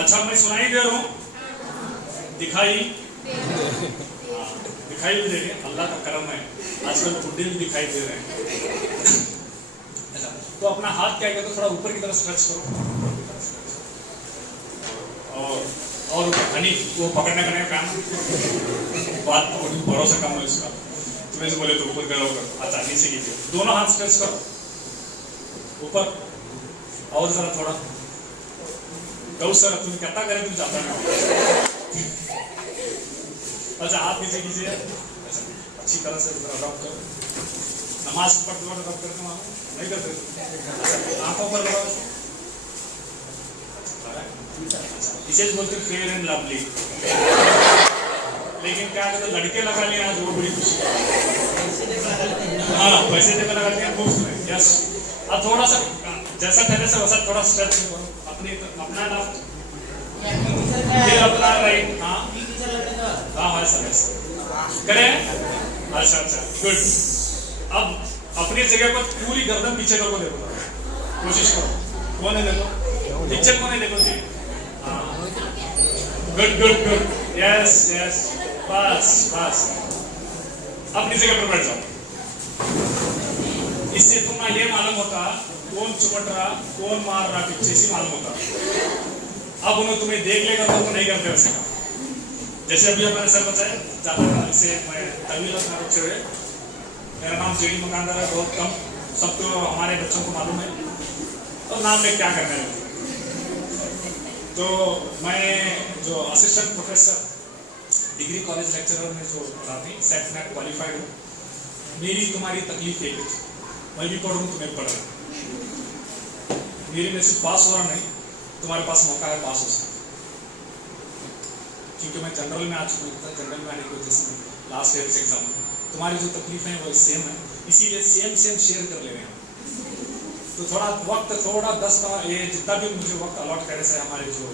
अच्छा मैं सुनाई दे रहा हूँ, दिखाई दिखाई भी दे रही है, अल्लाह का करम है, आजकल बुढ़े भी दिखाई दे रहे हैं। अच्छा तो अपना हाथ क्या कहते, थोड़ा ऊपर की तरफ स्ट्रेच करो और हनी वो पकड़ने का नहीं काम, बात भरोसा कम है इसका, तुम्हें बोले तो ऊपर करो, अच्छा नीचे कीजिए, दोनों हाथ स्ट्रेच करो ऊपर, और जरा थोड़ा गौ सर तुम क्या करे, तुम जाता नहीं। अच्छा हाथ नीचे कीजिए, अच्छा अच्छी तरह से रब करो, नमाज पढ़ते वक्त रब करते मानो नहीं करते, आंखों पर लगाओ, इसे बोलते फेयर एंड लवली, लेकिन क्या कहते लड़के लगा लिए आज वो बड़ी खुशी, हाँ पैसे देकर लगा लिया मुफ्त में, यस। अब थोड़ा सा जैसा पहले से वैसा थोड़ा स्ट्रेच अपनी अपना नाम फिर अपना राइट, हाँ हाँ सर करें, अच्छा अच्छा गुड। अब अपनी जगह पर पूरी गर्दन पीछे करो, देखो कोशिश करो, कौन है देखो पिक्चर, कौन है देखो जी, हाँ good good good, yes yes, बस बस अपनी जगह पर बैठ जाओ। इससे तुम्हें ये मालूम होता कौन चुपट रहा कौन मार रहा, पीछे से मालूम होता। अब उन्हें तुम्हें देख लेगा तो नहीं करते वैसे काम, जैसे अभी हमारे सर बताए ज्यादा से मैं तमिल रुक से हुए, मेरा नाम जेडी मकानदार है, बहुत कम सबको हमारे बच्चों को मालूम है, और नाम में क्या करने लगे। तो मैं जो assistant professor degree college lecturer में जो पढ़ाती सेट नेट क्वालिफाइड हूँ, मेरी तुम्हारी तकलीफ एक है, मैं भी पढ़ूँ तुम्हें पढ़ रहा, मेरी में सिर्फ पास हो रहा नहीं, तुम्हारे पास मौका है पास हो सकता, क्योंकि मैं जनरल में आ चुका था, जनरल में आने की वजह से लास्ट ईयर से एग्जाम, तुम्हारी जो तकलीफ है वो सेम है, इसीलिए सेम शेयर कर ले रहे हैं। तो थोड़ा वक्त थोड़ा 10 का ये जितना भी मुझे वक्त अलॉट करे से हमारे जो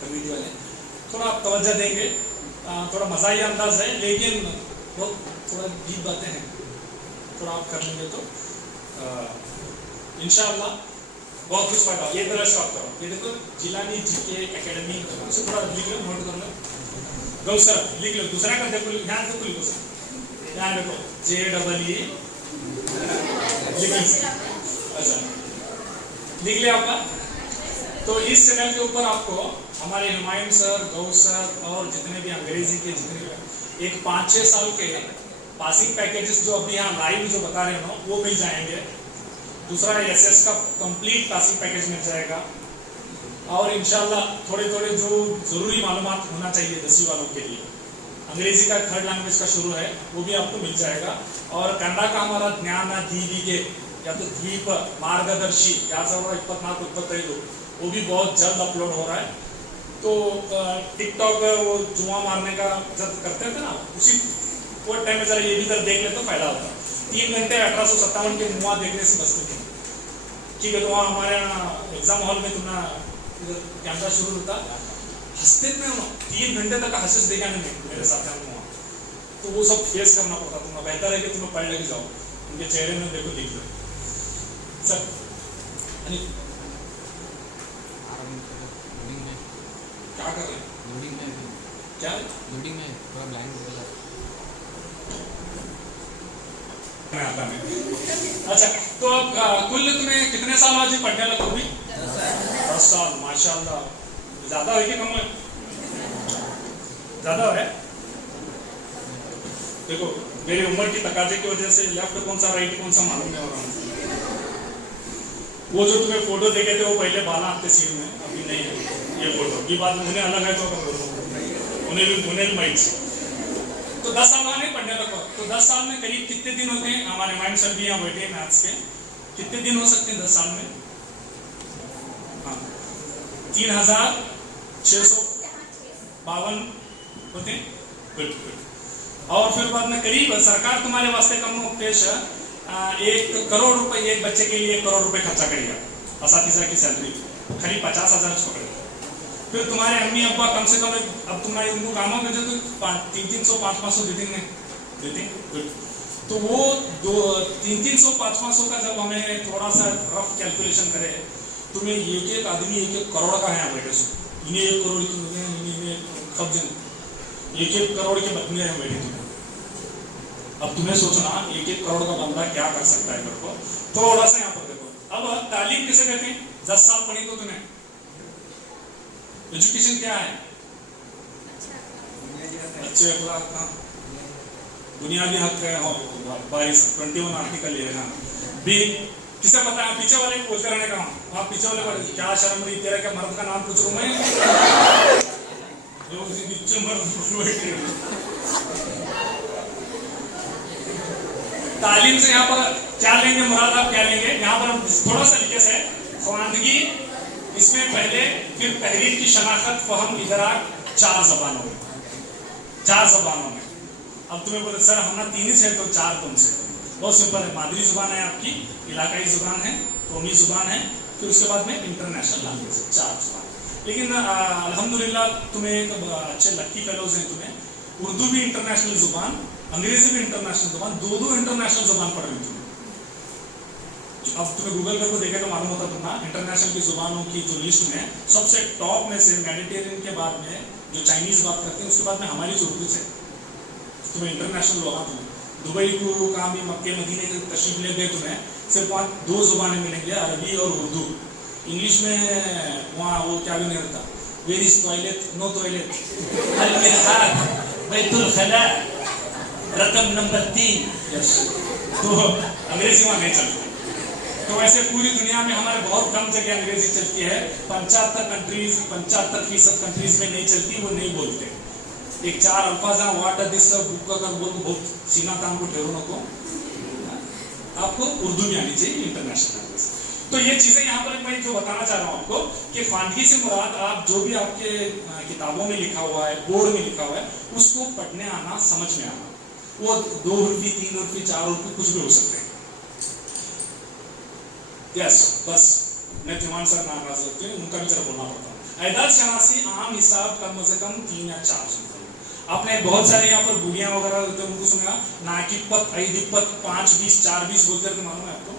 कमेटी वाले थोड़ा आप तवज्जो देंगे, थोड़ा मज़ाही अंदाज है, लेकिन बहुत थोड़ा डीप बातें हैं, थोड़ा आप कर लेंगे तो इंशाअल्लाह बहुत कुछ फायदा। ये तरह स्टॉप करो, ये देखो जिलानी जीके एकेडमी से थोड़ा लिख लो, नोट कर लो, गौ सर लिख लो, दूसरा का देखो ध्यान से लिखो सर, ध्यान देखो JEE लिख लो, अच्छा लिख लिया आपका। तो इस चैनल के ऊपर आपको हमारे हुमायूं सर, गौ सर और जितने भी अंग्रेजी के जितने भी एक 5-6 साल के पासिंग पैकेजेस जो अभी यहाँ लाइव जो बता रहे हो वो मिल जाएंगे। दूसरा SS का कंप्लीट पासिंग पैकेज मिल जाएगा, और इंशाल्लाह थोड़े थोड़े जो जरूरी मालूमात होना चाहिए 10वीं वालों के लिए, अंग्रेजी का 3rd लैंग्वेज का शुरू है वो भी आपको मिल जाएगा, और कन्नड़ का हमारा ज्ञान दीविगे या तो द्वीप मार्गदर्शी 2024-25 वो भी बहुत जल्द अपलोड हो रहा है। तो टिकटॉक वो जुआ मारने का जब करते थे ना, उसी वो टाइम में जरा ये भी जरा देख ले तो फायदा होता है। 3 घंटे 1857 के मुआ देखने से बचते थे, ठीक है। तो वहाँ हमारे एग्जाम हॉल में तुम्हारा कैमरा शुरू होता, हंसते में 3 घंटे तक हंस देखा नहीं मेरे साथ हम वहाँ, तो वो सब फेस करना पड़ता। तुम्हें बेहतर है कि तुम्हें पढ़ लेके जाओ, उनके चेहरे में देखो दिख लो सर। क्या कर रहे हैं? लोडिंग में क्या लोडिंग में थोड़ा ब्लाइंड हो गया आता है। अच्छा तो अब कुल तुम्हें कितने साल आज पढ़ने लगे भी? 10 साल, माशाल्लाह। ज्यादा है कि कम है? ज्यादा है। देखो मेरी उम्र की तकाजे की वजह से लेफ्ट कौन सा राइट कौन सा मालूम नहीं हो रहा। वो जो तुम्हें फोटो देखे थे वो पहले बाला आपके सिर में, अभी नहीं है ये फोटो की बात। उन्हें अलग है तो उन्हें भी माइक से। तो 10 साल नहीं पढ़ने लगा, तो 10 साल में करीब कितने दिन होते हैं? हमारे माइंड सर भी यहाँ बैठे हैं मैथ्स के, कितने दिन हो सकते हैं 10 साल में? हाँ 3652 होते हैं। Good good. और फिर बाद में करीब सरकार तुम्हारे वास्ते कम पेश 1 करोड़ रुपए एक बच्चे के लिए 1 करोड़ रुपए खर्चा करेगा, असातिज़ा की सैलरी करीब 50,000 पकड़े। फिर तुम्हारे अम्मी अब्बा कम से कम अब तुम्हारे उनको कामों में जो तो 300-500 देते। तो वो 300-500 का जब हमें थोड़ा सा रफ कैलकुलेशन करे तुम्हें एक आदमी 1 करोड़ का है यहाँ बैठे सो, इन्हें 1 करोड़ की इन्हें कब्जे 1 करोड़ के बदले हैं बैठे तुम्हें। अब तुम्हें सोचना 1 करोड़ का बंदा क्या कर सकता है मेरे को। थोड़ा सा यहाँ पर देखो, अब तालीम किसे कहते हैं? 10 साल पढ़ी तो तुम्हें एजुकेशन क्या है? अच्छे अखलाक का बुनियादी हक है। 21 आर्टिकल है ना भी, किसे पता है? पीछे वाले को बोलते रहने का, वहाँ पीछे वाले क्या शर्म नहीं तेरा, क्या मर्द का नाम पूछ रहा हूँ मैं? जो पीछे मर्द तालीम से यहाँ पर क्या लेंगे मुराद, आप क्या लेंगे? यहाँ पर हम थोड़ा सा लिखे से ख्वानदगी, इसमें पहले फिर तहरीर की शनाख्त, फहम, इदराक, 4 ज़बानों में, 4 ज़बानों में। अब तुम्हें बोले सर हम ना 3 ही से तो 4 कौन से? बहुत सिंपल है, मादरी जुबान है आपकी, इलाकाई जुबान है, कौमी जुबान है, फिर उसके बाद में इंटरनेशनल लैंग्वेज, 4 जुबान। लेकिन अल्हम्दुलिल्लाह तुम्हें अच्छे लकी फेलोज हैं, तुम्हें उर्दू भी इंटरनेशनल जुबान, अंग्रेजी भी इंटरनेशनल जुबान, 2 इंटरनेशनल जुबान पढ़ रही तुम्हें। अब तुम्हें गूगल करके देखे तो मालूम होता तुम्हारा इंटरनेशनल की जुबानों की जो लिस्ट में सबसे टॉप में से मेडिटेरियन के बाद में जो चाइनीज बात करते हैं, उसके बाद में हमारी जो उर्दू से तुम्हें इंटरनेशनल होगा। तुम्हें दुबई को काम, मक्के मदीने के तशरीफ ले गए, तुम्हें सिर्फ 2 जुबानें मिलेंगे, अरबी और उर्दू। इंग्लिश में वहाँ वो क्या भी नहीं रहता, where is toilet, no toilet, बैतुल खला, रकम नंबर 3, यस। तो अंग्रेजी वहाँ नहीं चलती। तो वैसे पूरी दुनिया में हमारे बहुत कम जगह अंग्रेजी चलती है, 75% कंट्रीज में नहीं चलती, वो नहीं बोलते। एक 4 अल्फाज है, व्हाट आर दिस बुक का बोल बहुत सीना तान को ठहरो नको, आपको उर्दू में आनी चाहिए, इंटरनेशनल लैंग्वेज। तो ये चीजें यहाँ पर मैं जो बताना चाह रहा हूँ आपको कि ख्वानदगी से मुराद आप जो भी आपके किताबों में लिखा हुआ है, बोर्ड में लिखा हुआ है, उसको पढ़ने आना, समझ में आना। वो 2 उर्फी, 3 उर्फी, 4 उर्फी कुछ भी हो सकते हैं। यस, बस मैं तिमान सर नाराज होते हैं, उनका भी जरा बोलना पड़ता है। ऐदाद शनासी आम हिसाब कम से कम 3 या 4 सुनते हैं। आपने बहुत सारे यहाँ पर बुढ़िया वगैरह होते हैं, उनको सुनेगा नाकिपत, ऐदिपत, 5 20 4 20 बोलते हैं, मालूम है आपको?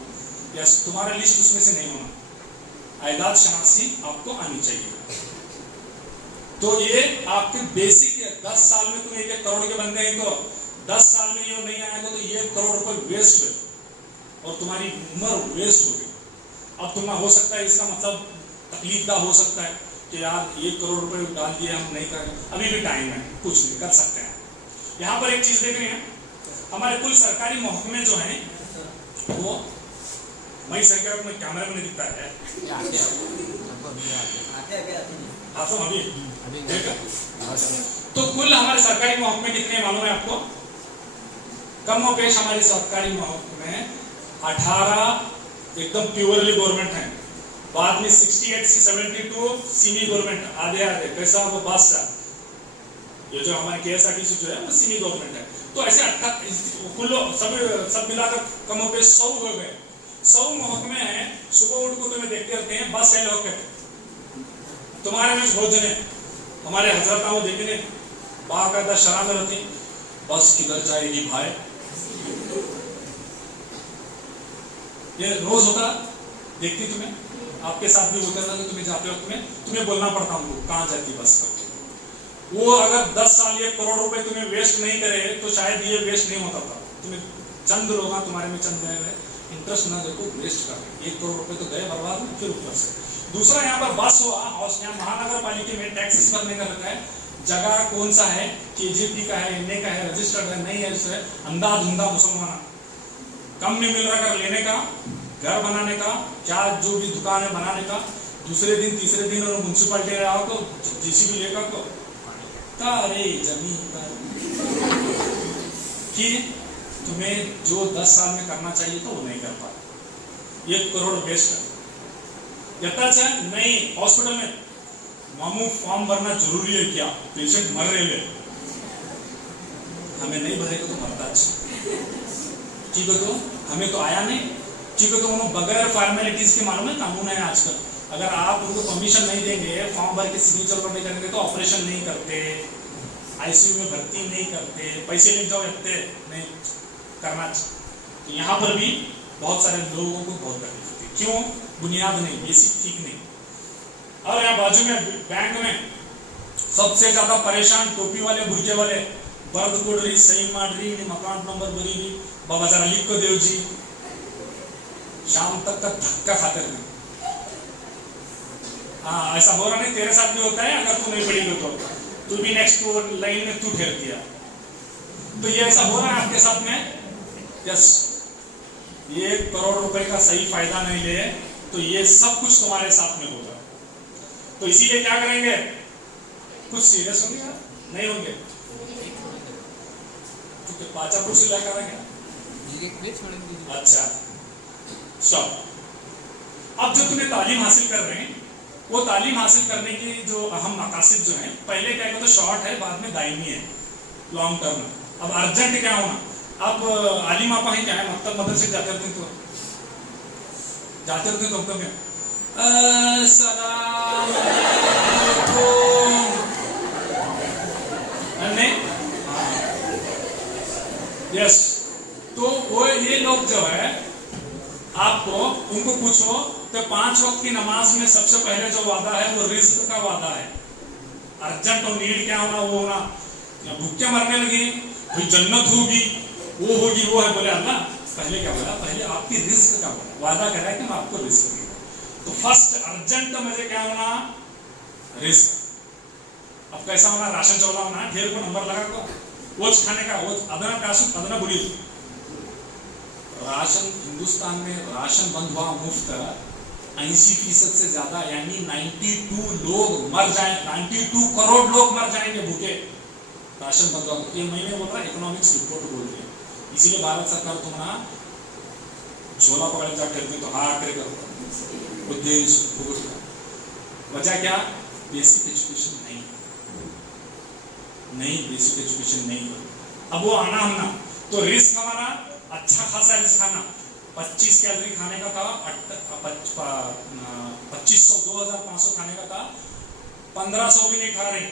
यस, तुम्हारा लिस्ट उसमें से नहीं होना। ऐदाद शनासी आपको आनी चाहिए। तो ये आपके बेसिक है। 10 साल में तुम 1 करोड़ के बंदे हैं, तो 10 साल में ये नहीं आएगा तो 1 करोड़ रुपए वेस्ट है और तुम्हारी उम्र वेस्ट हो गई। अब तुम्हें हो सकता है इसका मतलब तकलीफ का हो सकता है कि यार 1 करोड़ रुपए डाल दिए, हम नहीं करें, अभी भी टाइम है, कुछ नहीं कर सकते हैं। यहाँ पर एक चीज देख रहे हैं, हमारे कुल सरकारी महकमे जो हैं वो, मैं सरकार में कैमरा में नहीं दिखता है, तो अभी तो कुल हमारे सरकारी महकमे कितने मालूम है आपको? कम और पेश हमारे सरकारी महकमे 18 एकदम प्योरली गवर्नमेंट है, बाद में 68 से 72 सेमी गवर्नमेंट, आधे कैसा वो बादशाह, ये जो हमारे KSRTC जो है वो सेमी गवर्नमेंट है। तो ऐसे कुल सब मिलाकर कम और पेश 100 हो गए। 100 महकमे हैं, सुबह उठ को तुम्हें देखते रहते हैं, बस है लोग तुम्हारे में बहुत जने हमारे हजरत वो देखने बाकायदा शराह में रहती, बस किधर जाएगी भाई, ये रोज होता, देखती तुम्हें, आपके साथ भी होता था, तुम्हें जाते वक्त में तुम्हें बोलना पड़ता हमको कहाँ जाती बस करके। वो अगर 10 साल 1 करोड़ रुपए तुम्हें वेस्ट नहीं करे तो शायद ये वेस्ट नहीं होता था। तुम्हें चंद लोग तुम्हारे में चंद गए, इंटरेस्ट ना देखो, वेस्ट कर 1 करोड़ रुपए तो गए बर्बाद, फिर ऊपर से दूसरा यहाँ पर बस हुआ, और यहाँ महानगर पालिका में टैक्सेस भरने का रहता है, जगह कौन सा है, KGP का है, NA का है, रजिस्टर्ड है, नहीं है, इससे अंधाधुंधा मुसलमान कम में मिल रहा कर लेने का, घर बनाने का, क्या जो भी दुकान है बनाने का, दूसरे दिन तीसरे दिन और म्यूनसिपालिटी रहा तो JCB लेकर तो तारे जमीन पर कि तुम्हें जो 10 साल में करना चाहिए तो वो नहीं कर पाए, 1 करोड़ वेस्ट है। नहीं, हॉस्पिटल में मामू फॉर्म भरना जरूरी है क्या, पेशेंट मर रहे हैं, हमें नहीं भरेगा तो मरता ठीक है, तो हमें तो आया नहीं ठीक है, तो उन्होंने बगैर फॉर्मेलिटीज के मालूम है कानून है आजकल, अगर आप उनको परमिशन नहीं देंगे, फॉर्म भर के सिग्नेचर पर नहीं करेंगे तो ऑपरेशन नहीं करते, ICU में भर्ती नहीं करते, पैसे ले जाओ रखते नहीं करना। तो यहाँ पर भी बहुत सारे लोगों को बहुत तकलीफ होती है। क्यों? बुनियाद नहीं, बेसिक ठीक नहीं। और यहाँ बाजू में बैंक में सबसे ज्यादा परेशान टोपी वाले बुरके वाले, बर्द कोड रही, सही मार रही, अकाउंट नंबर भरी रही, बाबा जरा लिख को देव जी, शाम तक का धक्का खाते रहे। हाँ, ऐसा हो रहा नहीं, तेरे साथ भी होता है, अगर तू नहीं पढ़ी तो तू भी नेक्स्ट लाइन में तू ठहर दिया, तो ये ऐसा हो रहा है आपके साथ में। यस, 1 करोड़ रुपए का सही फायदा नहीं ले तो ये सब कुछ तुम्हारे साथ में होगा। तो इसीलिए क्या करेंगे, कुछ सीरियस होंगे यार, नहीं होंगे, क्योंकि पाचा कुछ सिला करेंगे। अच्छा स्टॉप। अब जो तुम्हें तालीम हासिल कर रहे हैं, वो तालीम हासिल करने की जो अहम मकासद जो है, पहले क्या कहते, शॉर्ट है, बाद में दायमी है, लॉन्ग टर्म है। अब अर्जेंट क्या होना, अब आलिम आपा ही क्या है, मकतब मदरसे जाते रहते तो क्या, अस्सलाम वालेकुम, नहीं? यस, तो वो ये लोग जो है, आपको उनको पूछो तो 5 वक्त की नमाज में सबसे पहले जो वादा है वो रिस्क का वादा है। अर्जेंट और नीड क्या होना, वो होना, भूखे मरने लगी, कोई जन्नत होगी, वो होगी, वो है। बोले अल्लाह पहले क्या बोला, पहले आपकी रिस्क का बोला, वादा कर रहा है कि मैं आपको रिस्क दूंगा। तो फर्स्ट अर्जेंट मुझे क्या होना, रिस्क। अब कैसा होना, राशन चौला होना, ढेर को नंबर लगा को वो खाने का, वो अदना कासु अदना बुरी। राशन हिंदुस्तान में राशन बंद हुआ मुफ्त 80% से ज्यादा, यानी 92 लोग मर जाए, 92 करोड़ लोग मर जाएंगे भूखे, राशन बंद हुआ। ये महीने बोल रहा है, इकोनॉमिक्स रिपोर्ट बोल रही है। इसीलिए भारत सरकार तुम्हारा झोला पकड़ जा करते तो हाँ करेगा, वो देश वजह क्या, बेसिक एजुकेशन नहीं, बेसिक एजुकेशन नहीं। अब वो आना हमना, तो रिस्क हमारा अच्छा खासा रिस्क खाना, 25 कैलोरी खाने का था, 2500 2500 खाने का था, 1500 भी नहीं खा रहे।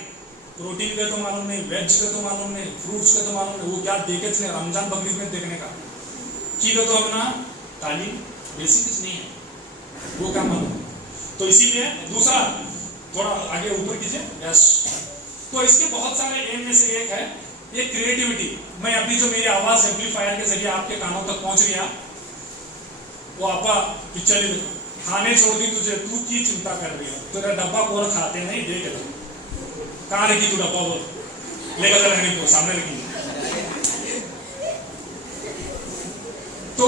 प्रोटीन का तो मालूम नहीं, वेज का तो मालूम नहीं, फ्रूट्स का तो मालूम नहीं, वो क्या देखे थे रमजान बकरीद में देखने का की तो अपना तालीम बेसिक नहीं है, वो क्या मालूम। तो इसीलिए दूसरा थोड़ा आगे ऊपर कीजिए। यस, तो इसके बहुत सारे एम में से एक है ये क्रिएटिविटी। मैं अभी जो मेरी आवाज एम्पलीफायर के जरिए आपके कानों तक पहुंच रही है, वो आपा पिक्चर ही खाने छोड़ दी तुझे, तू की चिंता कर रही है, तेरा डब्बा कोर खाते नहीं, देख कहाँ रखी तू डब्बा, बोल लेकर रहने को सामने रखी। तो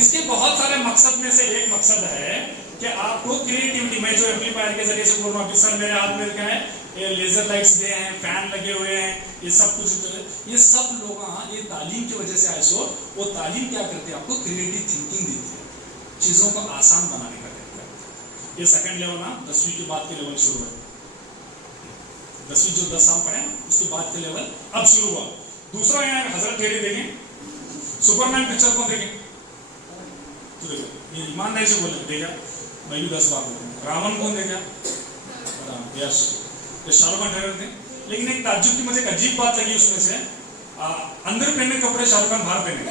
इसके बहुत सारे मकसद में से एक मकसद है कि आपको क्रिएटिविटी, मैं जो एम्पलीफायर के जरिए से बोल रहा हूँ, सर मेरे हाथ में क्या है, ये लेजर लाइट्स दे हैं, फैन लगे हुए हैं, ये सब कुछ, ये सब लोग ये तालीम की वजह से आए। सो वो तालीम क्या करते हैं, आपको क्रिएटिव थिंकिंग देती है, चीजों को आसान बनाने का तरीका है। ये सेकंड लेवल ना 10वीं के बाद के लेवल शुरू है, 10वीं जो 10 साल पढ़े उसके बाद के लेवल अब शुरू हुआ। दूसरा यहाँ हजरत टेरी देखें, सुपरमैन पिक्चर कौन देखें, तो देखो ये ईमानदारी से बोले देखा, मैं भी 10 बार देखा। रावण कौन देखा, यस, ये शाहरुख खान ट्रेलर थे। लेकिन एक ताज्जुब की मुझे एक अजीब बात लगी उसमें से, अंदर पहने कपड़े शाहरुख खान बाहर पहने,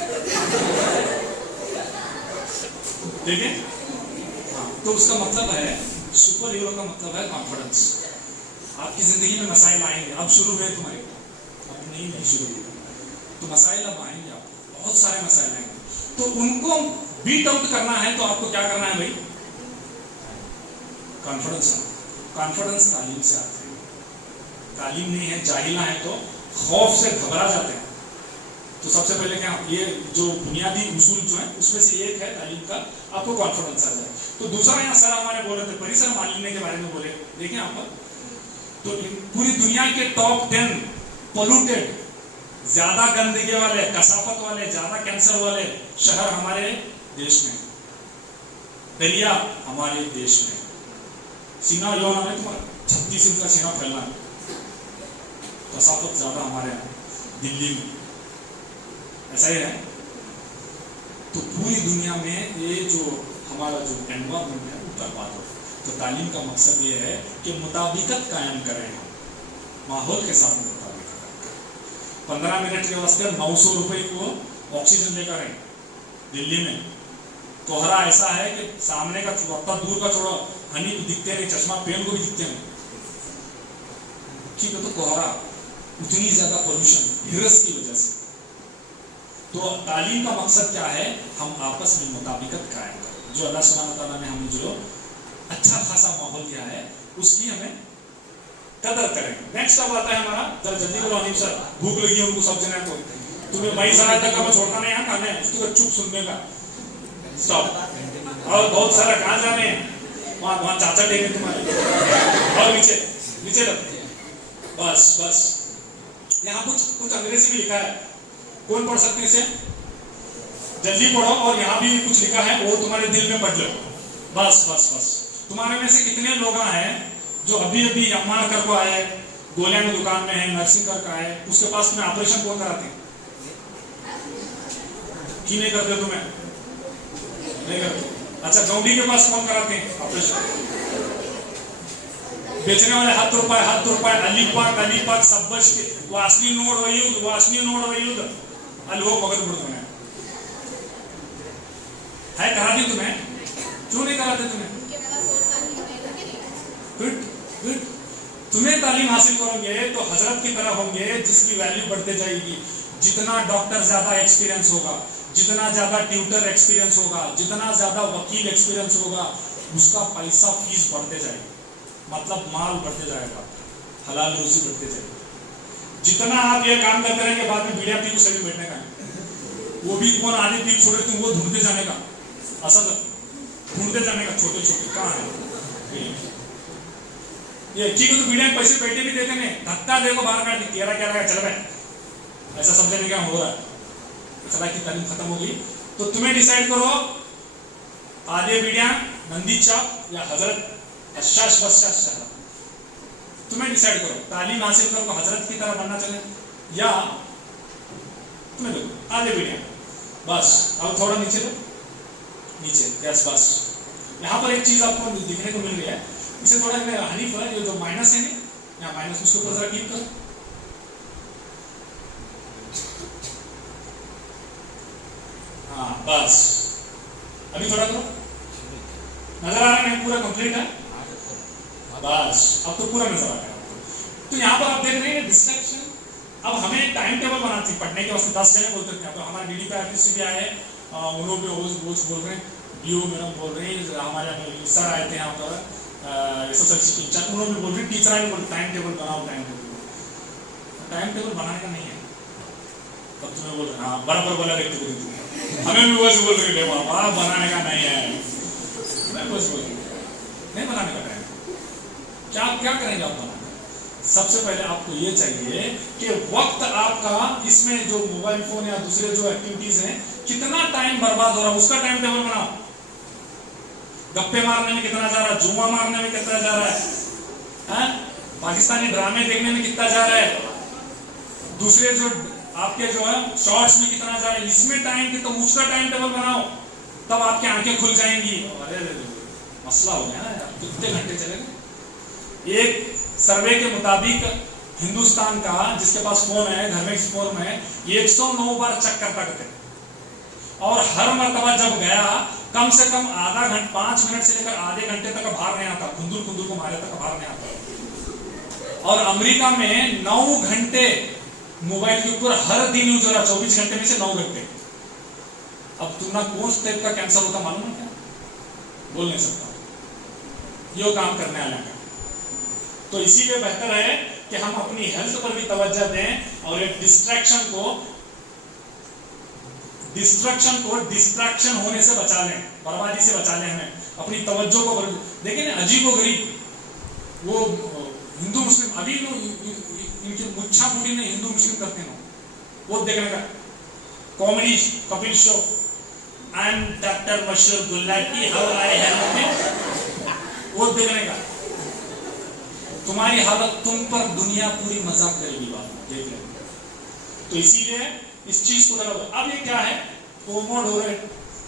देखिए। हाँ, तो उसका मतलब है, सुपर हीरो का मतलब है कॉन्फिडेंस। आपकी जिंदगी में मसाइल आएंगे, अब शुरू हुए तुम्हारे, अब नहीं शुरू हुए, तो मसाइल अब आएंगे, आपको बहुत सारे मसाइल आएंगे, तो उनको बीट आउट करना है। तो आपको क्या करना है भाई, कॉन्फिडेंस। कॉन्फिडेंस तालीम से आता है, तालीम नहीं है, जाहिला है तो खौफ से घबरा जाते हैं। तो सबसे पहले क्या, ये जो बुनियादी उसूल जो है उसमें से एक है तालीम का, आपको कॉन्फिडेंस आ जाए। तो दूसरा यहाँ सर हमारे बोल रहे थे परिसर मालिन्य के बारे में बोले, देखिए आप, तो पूरी दुनिया के टॉप 10 पोल्यूटेड, ज्यादा गंदगी वाले, कसाफत वाले, ज्यादा कैंसर वाले शहर हमारे देश में, दरिया हमारे देश में, सीना जो है तुम्हारा 36 इंच का सीना फैलना है, कसाफत ज्यादा हमारे यहाँ दिल्ली में, ऐसा ही है। तो पूरी दुनिया में ये जो हमारा जो एनवायरमेंट है वो बर्बाद हो। तो तालीम का मकसद ये है कि मुताबिकत कायम करें, हम माहौल के साथ मुताबिकत करें। 15 मिनट के वास्ते 900 रुपए को ऑक्सीजन लेकर आए दिल्ली में, कोहरा ऐसा है कि सामने का वक्ता दूर का छोड़ो, हनी को दिखते नहीं, चश्मा पेन को भी दिखते नहीं, ठीक है। तो कोहरा, उतनी ज्यादा पोल्यूशन हिरस की वजह से। तो तालीम का मकसद क्या है? हम आपस में मुताबिकत कायम करें। जो अल्लाह सुब्हानहू व तआला ने हमें जो अच्छा खासा माहौल दिया है उसकी हमें कदर करें। नेक्स्ट अब आता है हमारा, जरा जल्दी करो अनिल सर, भूख लगी है उनको सब जने को, तुम्हें भाई सारा तक मैं छोड़ना नहीं है खाने, उसको चुप सुनने का, स्टॉप। और बहुत सारा कहाँ जाने हैं, वहाँ चाचा टेके तुम्हारे, और नीचे नीचे रख, बस बस। यहाँ कुछ अंग्रेजी भी लिखा है, कौन पढ़ सकते हैं इसे? जल्दी पढ़ो। और यहाँ भी कुछ लिखा है, वो तुम्हारे दिल में पढ़ लो, बस बस बस। तुम्हारे में से कितने लोग हैं जो अभी अभी अम्मा कर को आए, गोलियां में दुकान में है, नर्सिंग कर आए, उसके पास तुम्हें ऑपरेशन कौन कराते हैं? की नहीं करते तुम्हें? नहीं करते। अच्छा, गौंडी के पास कौन कराते हैं ऑपरेशन? बेचने वाले हाथ रुपए अलीपाक सब बच के वासनी नोड वयुद्ध अलो भगत बुढ़ है, कराती तुम्हें? क्यों नहीं कराते तुम्हें? गुड। तुम्हें तालीम हासिल करोगे तो हजरत की तरह होंगे, जिसकी वैल्यू बढ़ते जाएगी। जितना डॉक्टर ज्यादा एक्सपीरियंस होगा, जितना ज्यादा ट्यूटर एक्सपीरियंस होगा, जितना ज्यादा वकील एक्सपीरियंस होगा, उसका पैसा फीस बढ़ते जाएगा, मतलब माल बढ़ते जाएगा, हलाल रोजी बढ़ते जाएगी। जितना आप ये काम करते रहेंगे, बाद में मीडिया पी सभी बैठने का, वो भी कौन आने पी छोड़े तुम, वो ढूंढते जाने का, असद ढूंढते जाने का, छोटे छोटे कहाँ है ये, ठीक है। तो मीडिया में पैसे बैठे भी देते नहीं, धक्का देखो बाहर काट, तेरा क्या लगा, चल रहा है, ऐसा समझने क्या हो रहा है, खला की तालीम खत्म होगी। तो तुम्हें डिसाइड करो, आधे मीडिया, नंदी चाप या हजरत अशाश बशाश, तुम्हें डिसाइड करो। तालीम हासिल करो, हजरत की तरह बनना चले, या तुम्हें देखो आधे मीडिया, बस। अब थोड़ा नीचे लो, नीचे, यस बस। यहाँ पर एक चीज आपको दिखने को मिल रही है, इसे थोड़ा हनीफ है, जो माइनस है नहीं, यहाँ माइनस, उसके ऊपर जरा क्लिक करो, हाँ बस। अभी थोड़ा करो, नजर आ रहा है? पूरा कंप्लीट है, बस। अब तो पूरा नजर आ रहा है। तो यहाँ पर आप देख रहे हैं डिस्ट्रैक्शन। अब हमें टाइम टेबल बनाना चाहिए, पढ़ने के वास्ते 10 जने बोलते थे। तो हमारे डीडी का आर्टिस्ट भी आए हैं, उन्होंने बोल रहे हैं, बीओ मैडम बोल रहे हैं, हमारे सर आए थे यहाँ पर, एसएसएलसी टीचर, उन्होंने बोल रहे, टीचर आए बोल टाइम टेबल बनाओ, टाइम टेबल बनाने का नहीं है। तब तुम्हें बोल रहे, हाँ बराबर बोला व्यक्ति को, हमें भी वैसे बोल रहे बनाने का नहीं है, मैं बस बोल नहीं बनाने का टाइम। क्या करेंगे आप बनाने? सबसे पहले आपको ये चाहिए कि वक्त आपका इसमें जो मोबाइल फोन या दूसरे जो एक्टिविटीज हैं, कितना टाइम बर्बाद हो रहा है, उसका टाइम टेबल बनाओ। गप्पे मारने में कितना जा रहा है, जुआ मारने में कितना जा रहा है, पाकिस्तानी ड्रामे देखने में कितना जा रहा है, दूसरे जो आपके जो है शॉर्ट्स में कितना जा रहा है, इसमें टाइम कि, तो उसका टाइम टेबल बनाओ, तब आपकी आंखें खुल जाएंगी। अरे मसला हो गया ना, कितने घंटे चलेंगे। एक सर्वे के मुताबिक हिंदुस्तान का, जिसके पास फोन है, घर में फोन है, 109 बार चेक करता करते, और हर मर्तबा जब गया कम से कम आधा घंटा, 5 मिनट से लेकर आधे घंटे तक बाहर नहीं आता, खुंदुर को मारे तक बाहर नहीं आता। और अमेरिका में 9 घंटे मोबाइल के ऊपर हर दिन यूज हो रहा, 24 घंटे में से 9 घंटे। अब तुम ना कौन टाइप का कैंसर होता मालूम है क्या? बोल नहीं सकता, यो काम करने वाला है। तो इसीलिए बेहतर है कि हम अपनी हेल्थ पर भी तवज्जो दें, और एक डिस्ट्रैक्शन को डिस्ट्रैक्शन होने से बचा लें, बर्बादी से बचा लें। हमें अपनी तवज्जो को देखिए ना, अजीब व गरीब वो हिंदू मुस्लिम, अभी इनकी मुच्छा पूरी नहीं हिंदू मुस्लिम करते हैं, वो देखने का comedy Kapil show, I am doctor मशहूर गुलाटी, हाउ आई हेल्प, वो देखने का। तुम्हारी हालत, तुम पर दुनिया पूरी मजाक करेगी, बात देख ले। तो इसीलिए इस चीज को देखो। अब ये क्या है, पोमोडोरो,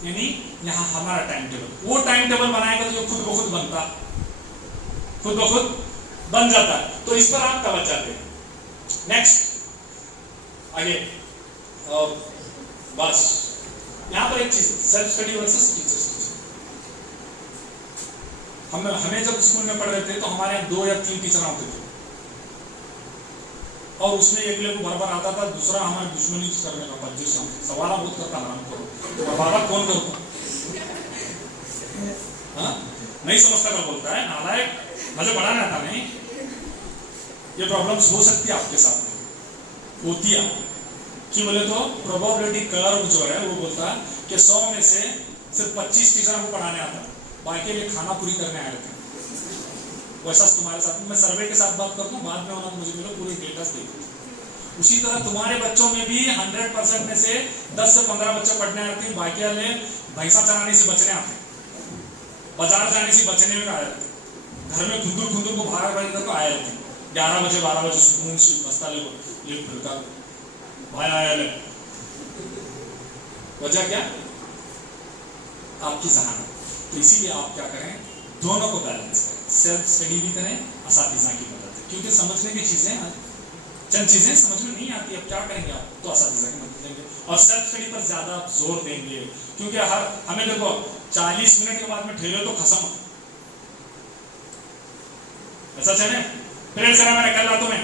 यानी यहाँ हमारा टाइम टेबल, वो टाइम टेबल बनाएगा तो जो खुद ब खुद बनता, खुद ब खुद बन जाता है। तो इस पर आप तवज्जो दें। नेक्स्ट आगे, बस यहाँ पर एक चीज, सेल्फ स्टडी वर्सेस टीचर्स। हमें जब स्कूल में पढ़ रहे थे तो हमारे यहाँ 2 या 3 टीचर होते थे, और उसमें एक लोग बराबर आता था, दूसरा हमारे दुश्मनी करने का जो सवाल बहुत करता हराम करो बाबा कौन करो, हाँ नहीं समझता क्या बोलता है नालायक, मुझे पढ़ाना आता नहीं। ये प्रॉब्लम्स हो सकती है आपके साथ में, होती है कि बोले तो प्रोबेबिलिटी कर्व जो है वो बोलता है कि 100 में से सिर्फ 25 टीचर को पढ़ाने आता, बाकी लिए खाना पूरी करने आए थे। वैसा तुम्हारे साथ मैं सर्वे के साथ बात करता हूँ, बाद में उन्होंने मुझे मिला पूरे डेटा देखो। उसी तरह तुम्हारे बच्चों में भी 100% में से 10 से 15 बच्चे पढ़ने आते हैं, बाकी वाले भैंसा चराने से बचने आते हैं, बाजार जाने से बचने में आए रहते, घर में खुंदूर को भागा को आए रहते, 11 बजे 12 बजे सुकून से बस्ता ले भाई आया ले। वजह क्या? आपकी जहानत। तो इसीलिए आप क्या करें, दोनों को बैलेंस करें, सेल्फ स्टडी भी करें, असातिज़ा की मदद से, क्योंकि समझने की चीजें चंद चीजें समझ में नहीं आती, अब क्या करेंगे आप, तो असातिज़ा की मदद लेंगे और सेल्फ स्टडी पर ज्यादा जोर देंगे, क्योंकि हमें देखो 40 मिनट के बाद में ठेले तो खत्म, ऐसा चले फिर सर मैंने कल रातों में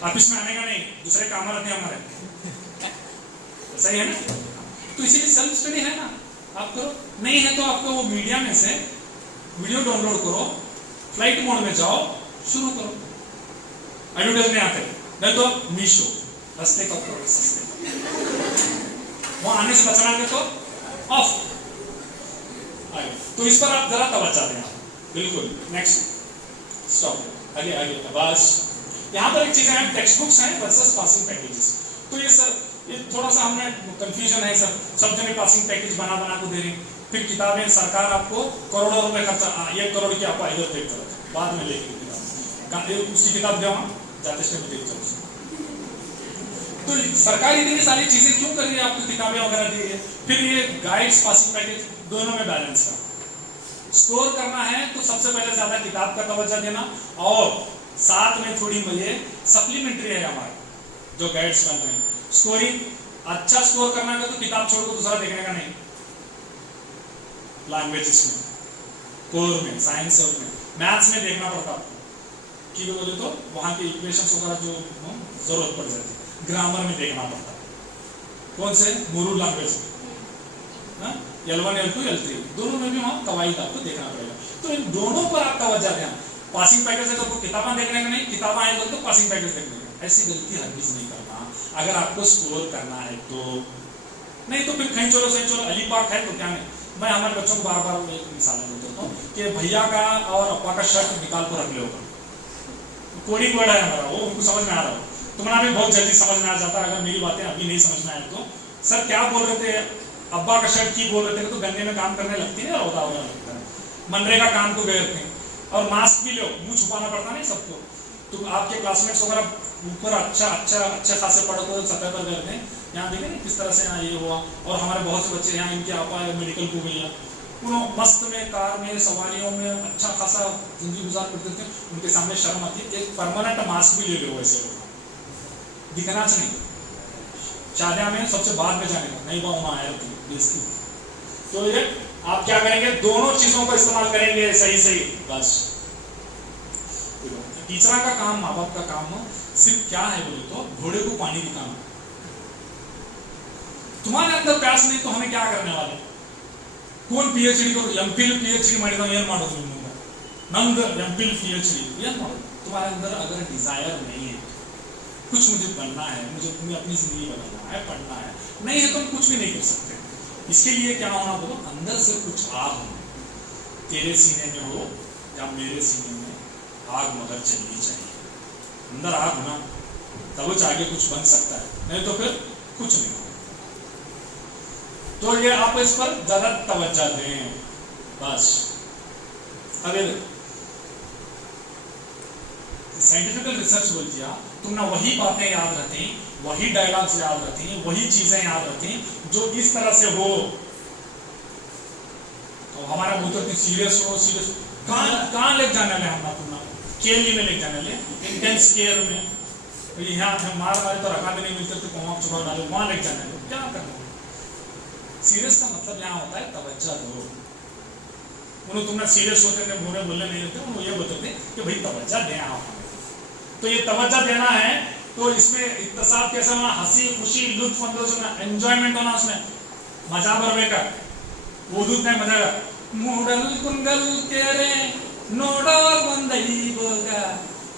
ऑफिस में आने का नहीं, दूसरे काम रहते हैं हमारे, ऐसा ही है ना। तो इसीलिए सेल्फ स्टडी है ना, आप करो, नहीं है तो आपको वो मीडिया में से वीडियो डाउनलोड करो, फ्लाइट मोड में जाओ, शुरू करो। एडवर्टाइज नहीं आते, नहीं तो मीशो रस्ते का प्रोडक्ट सस्ते, वहां आने से बचना है तो ऑफ। तो इस पर आप जरा तवज्जो दें, बिल्कुल। नेक्स्ट स्टॉप, आगे आगे बस। यहाँ पर एक चीज है, टेक्स्ट बुक्स हैं वर्सेस पासिंग पैकेजेस। तो ये सर ये थोड़ा सा हमने कंफ्यूजन है सर, सब जगह पासिंग पैकेज बना को दे रही, फिर किताबें सरकार आपको करोड़ों रुपए खर्चा, 1 करोड़ की आपको इधर देख कर बाद में लेके किताब, उसकी किताब देवा जाते स्टेप देख चलो। तो सरकार इतनी सारी चीजें क्यों कर रही है, आपको किताबें वगैरह दी है, फिर ये गाइड्स पासिंग पैकेज दोनों में बैलेंस करना। स्कोर करना है तो सबसे पहले ज्यादा किताब का तवज्जो देना, और साथ में थोड़ी मुझे सप्लीमेंट्री है हमारे जो गाइड्स बन रहे हैं। स्कोरिंग अच्छा स्कोर करना है तो किताब छोड़ को दूसरा देखने का नहीं, लैंग्वेजेस में, कोर में, साइंस में, मैथ्स में देखना पड़ता आपको कि बोले तो वहां के इक्वेशंस वगैरह जो जरूरत पड़ जाती है, ग्रामर में देखना पड़ता है, कौन से मुरू लैंग्वेज में, L1 L2 L3 दोनों में भी वहां कवायद आपको देखना पड़ेगा। तो इन दोनों पर आप तवज्जो दें। पासिंग पैकेज है तो किताबें देखने का नहीं, किताबें आए तो पासिंग पैकेज देखने का, ऐसी गलती हरगिज नहीं करना अगर आपको स्कोर करना है तो। नहीं तो फिर कहीं चलो सही चलो, अली पाक है तो क्या नहीं। मैं हमारे बच्चों को बार बार एक मिसाल देता हूँ कि भैया का और अप्पा का शर्ट निकाल कर रख लो, कोडिंग वर्ड है हमारा, वो उनको समझ में आ रहा हो, तुम्हारा भी बहुत जल्दी समझ में आ जाता है। अगर मेरी बातें अभी नहीं समझ में आए तो सर क्या बोल रहे थे, अब्बा का शर्ट की बोल रहे थे, तो गन्ने में काम करने लगती है, होता लगता है, मनरेगा काम को गए थे, और मास्क भी लो, मुंह छुपाना पड़ता नहीं सबको। तो आपके क्लासमेट्स वगैरह ऊपर अच्छे खासे पढ़ो तो सतह पर करते हैं, यहाँ देखें ना किस तरह से यहाँ ये हुआ। और हमारे बहुत से बच्चे यहाँ, इनके आपा मेडिकल को गई, उन्होंने मस्त में कार में सवारियों में अच्छा खासा जिंदगी गुजार करते थे, उनके सामने शर्म आती है। एक परमानेंट मास्क भी ले लो, ऐसे लोग दिखना चाहिए, शादियां में सबसे बाद में जाने का नहीं, वहां आया बेइज्जती। तो ये आप क्या करेंगे, दोनों चीजों का इस्तेमाल करेंगे सही सही बस। टीचर का काम, माँ बाप का काम सिर्फ क्या है बोले तो घोड़े को पानी दिखाना। तुम्हारे अंदर प्यास नहीं तो हमें क्या करने वाले, कौन पीएचडी को एमफिल पीएचडी ಮಾಡಿದ ಏನು ಮಾಡೋದು ನಿಮಗೆ, नंद एमफिल पीएचडी ಏನು ಮಾಡೋದು। तुम्हारे अंदर अगर डिजायर नहीं है, कुछ मुझे बनना है, मुझे अपनी जिंदगी बनाना है, पढ़ना है, नहीं है तो हम कुछ भी नहीं कर सकते। इसके लिए क्या होना बोलो, अंदर से कुछ आग हो, तेरे सीने में हो या मेरे सीने में आग मगर चलनी चाहिए। अंदर आग होना तब आगे कुछ बन सकता है, नहीं तो फिर कुछ नहीं। तो ये आप इस पर ज्यादा तवज्जो दें बस। अगर साइंटिफिकल रिसर्च बोल दिया, तुमने वही बातें याद रहती, वही डायलॉग्स याद रहती, वही चीजें याद रहती जो इस तरह से हो। तो हमारा बहुत सीरियस हो, सीरियस कहाँ ले जाने ले, हम अपना केली में ले जाने ले, इंटेंस केयर में, यहाँ मार मारे तो रखा भी नहीं मिलते तो वहां छुपा डाले, वहां ले जाने ले, क्या करना। सीरियस का मतलब यहाँ होता है तवज्जो दो, उन्होंने तुमने सीरियस होते थे, बुरे बोलने नहीं देते, उन्होंने ये बोलते थे कि भाई तवज्जो देना आप हमें। तो ये तवज्जो देना है, तो इसमें इत्तेसाब कैसे होना, हंसी खुशी लुत्फ अंदोज होना, एंजॉयमेंट होना, उसमें मजा बरबेका, ओदूत नहीं मजा का मूडल कुंगल केरे नोडोर बंदई बोगा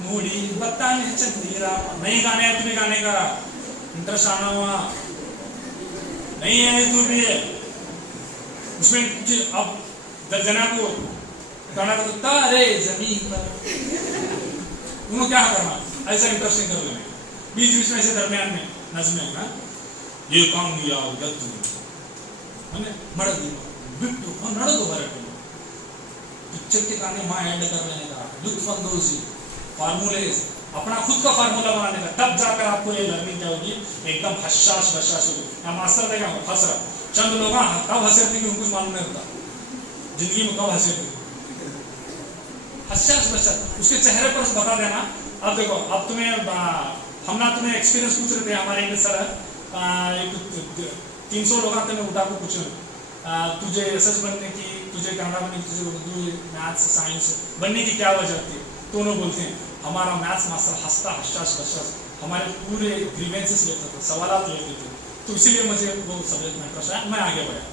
मूडी बताने चंदीरा। नहीं गाने है तुम्हें, गाने का इंटरेस्ट आना हुआ नहीं है तू भी उसमें। अब दर्जना को गाना का तो तारे जमीन पर उन्होंने क्या करना, ऐसा इंटरेस्टिंग कर लेना, बीच बीच में ऐसे दरमियान में नज़में ना ये काम किया मर्द बिट्टू नड़ो पिक्चर के गाने वहां ऐड कर लेने का, लुत्फअंदोजी फार्मूले, अपना खुद का फार्मूला बनाने का, तब जाकर आपको ये लर्निंग क्या होगी, एकदम हशाश बशाश होगी। या मास्टर देगा हंस रहा, चंद लोग कब हंसे थे कि उनको मालूम नहीं होता जिंदगी में कब हंसे थे, हशाश बशाश उसके चेहरे पर बता देना। अब देखो, अब तुम्हें हम ना तुम्हें एक्सपीरियंस पूछ रहे थे, हमारे एक सर 300 लोग आते हैं उठा को पूछे तुझे एसएस बनने की, तुझे कनाडा बनने की, तुझे उर्दू मैथ्स साइंस बनने की क्या वजह थी, तो उन्होंने बोलते हैं हमारा मैथ्स मास्टर हंसता हशाश बशाश हमारे पूरे ग्रीवेंसेस लेता था, सवालात लेते थे, तो इसीलिए मुझे वो सब्जेक्ट में इंटरेस्ट आया, मैं आगे बढ़ा।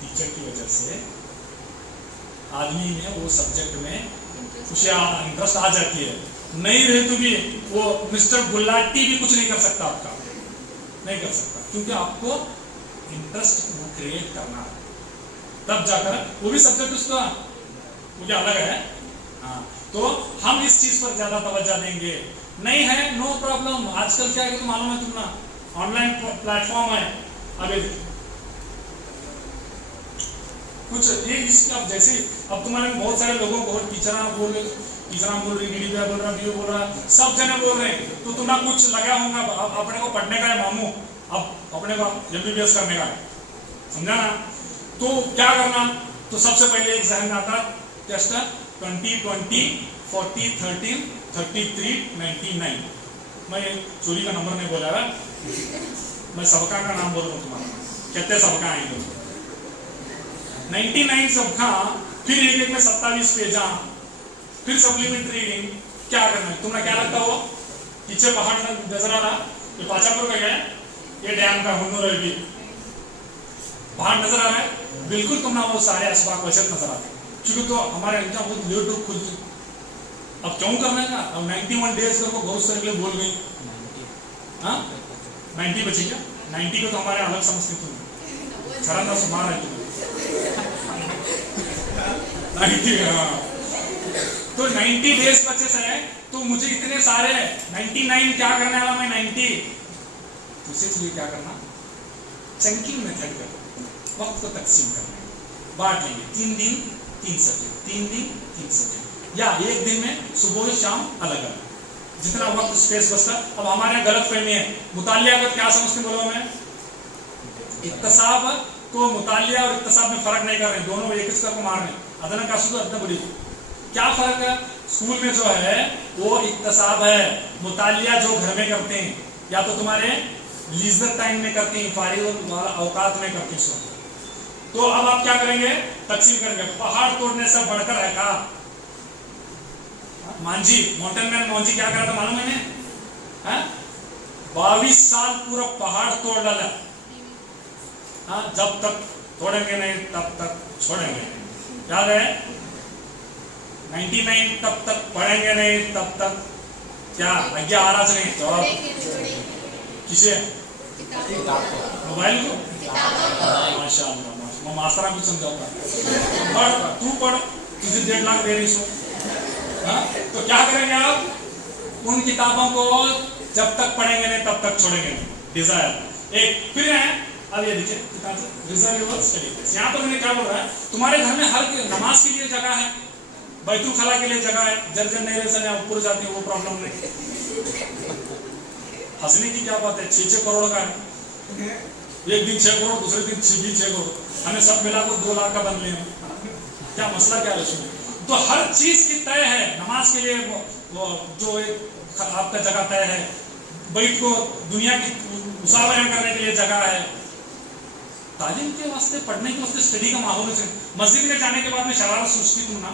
टीचर की वजह से आदमी में वो सब्जेक्ट में कुछ इंटरेस्ट आ जाती है, नहीं रहे तो भी वो मिस्टर गुलाटी भी कुछ नहीं कर सकता, आपका नहीं कर सकता, क्योंकि आपको इंटरेस्ट क्रिएट करना है, तब जाकर वो भी सब्जेक्ट उसका मुझे अलग है। हाँ, तो हम इस चीज पर ज्यादा तवज्जो देंगे, नहीं है नो प्रॉब्लम। आजकल क्या है कि मालूम है तुम ना, ऑनलाइन प्लेटफॉर्म है, अभी कुछ ये इसका जैसे अब तुम्हारे बहुत सारे लोगों को टीचर बोल रही, मीडिया बोल रहा, वीडियो बोल रहा, सब जने बोल रहे हैं, तो तुम्हारा कुछ लगा होगा अपने को पढ़ने का है मामू, अब अपने को एमबीबीएस करने का है, समझा ना। तो क्या करना, तो सबसे पहले एक जहन में आता टेस्ट 2020 40 13 33 99। मैं चोरी का नंबर नहीं बोला है, मैं सबका का नाम बोल रहा हूँ तुम्हारा, कितने सबका आएंगे 99 सबका, फिर एक एक में 27 पेजा, फिर सप्लीमेंट्री रीडिंग। क्या करना है, तुम्हें क्या लगता हो पीछे पहाड़ नजर आ रहा, ये पाचापुर का है, ये डैम का हुन्नूर भी पहाड़ नजर आ रहा है, बिल्कुल तुम्हारा वो सारे असबाब वचन नजर आते हैं, क्योंकि तो हमारे एग्जाम बहुत लेट हो खुलती। अब क्यों करना है, अब 91 डेज को बहुत सारे लिए बोल गई, हाँ 90 बचे क्या, 90 को तो हमारे अलग समझते तुम खरा था सुमार है तुम 90। हाँ, तो 90 डेज बचे से है, तो मुझे इतने सारे 99 क्या करने वाला मैं 90, तो इसलिए क्या करना, चंकिंग मेथड कर, वक्त को तकसीम करना, बांट लेंगे 3 दिन 3 सब्जेक्ट, 3 दिन 3 सब्जेक्ट, या एक दिन में सुबह शाम अलग अलग, जितना वक्त स्पेस बचता। अब हमारे गलत फहमी है, मुतालिया का क्या समझते बोलो मैं, इक्तसाब तो मुतालिया और इक्तसाब में फर्क नहीं कर रहे, दोनों एक इसका को मार रहे, अदना का शुद्ध अदना बुरी। क्या फर्क है, स्कूल में जो है वो इक्तसाब है, मुतालिया जो घर में करते हैं या तो तुम्हारे लीजर टाइम में करते हैं, फारिग औकात में करते हैं। तो अब आप क्या करेंगे, तकसीम करेंगे, पहाड़ तोड़ने से बढ़कर है का मांझी, माउंटेन मैन मांझी क्या करा था मालूम है, 22 साल पूरा पहाड़ तोड़ डाला, हाँ जब तक तोड़ेंगे नहीं तब तक छोड़ेंगे, याद है 99 तब तक पढ़ेंगे नहीं तब तक क्या आज्ञा आराज नहीं, जवाब किसे, मोबाइल को, माशाअल्लाह मैं मास्टर भी समझाऊंगा, पढ़ तू पढ़, तुझे 1.5 लाख दे रही सो, हाँ तो क्या करेंगे आप, उन किताबों को जब तक पढ़ेंगे नहीं तब तक छोड़ेंगे नहीं। डिजायर एक फिर है, अब ये देखिए रिजर्वेबल स्टडी प्लेस, यहाँ पर मैंने क्या बोल रहा है, तुम्हारे घर में हर नमाज के लिए जगह है, बैतुल खला के लिए जगह है, जर्जन नहीं रह ऊपर जाती है वो प्रॉब्लम नहीं, हंसने की क्या बात है, 6 करोड़ का है, एक दिन 6 करोड़ दूसरे दिन 6 करोड़, हमें सब मिलाकर 2 लाख का बन लिया, क्या मसला क्या है उसमें। तो हर चीज की तय है, नमाज के लिए वो जो एक आपका जगह तय है, बैठ को दुनिया की मुसावरा करने के लिए जगह है, तालीम के वास्ते, पढ़ने के वास्ते स्टडी का माहौल है। मस्जिद में जाने के बाद में शरारत सुस्ती तुम ना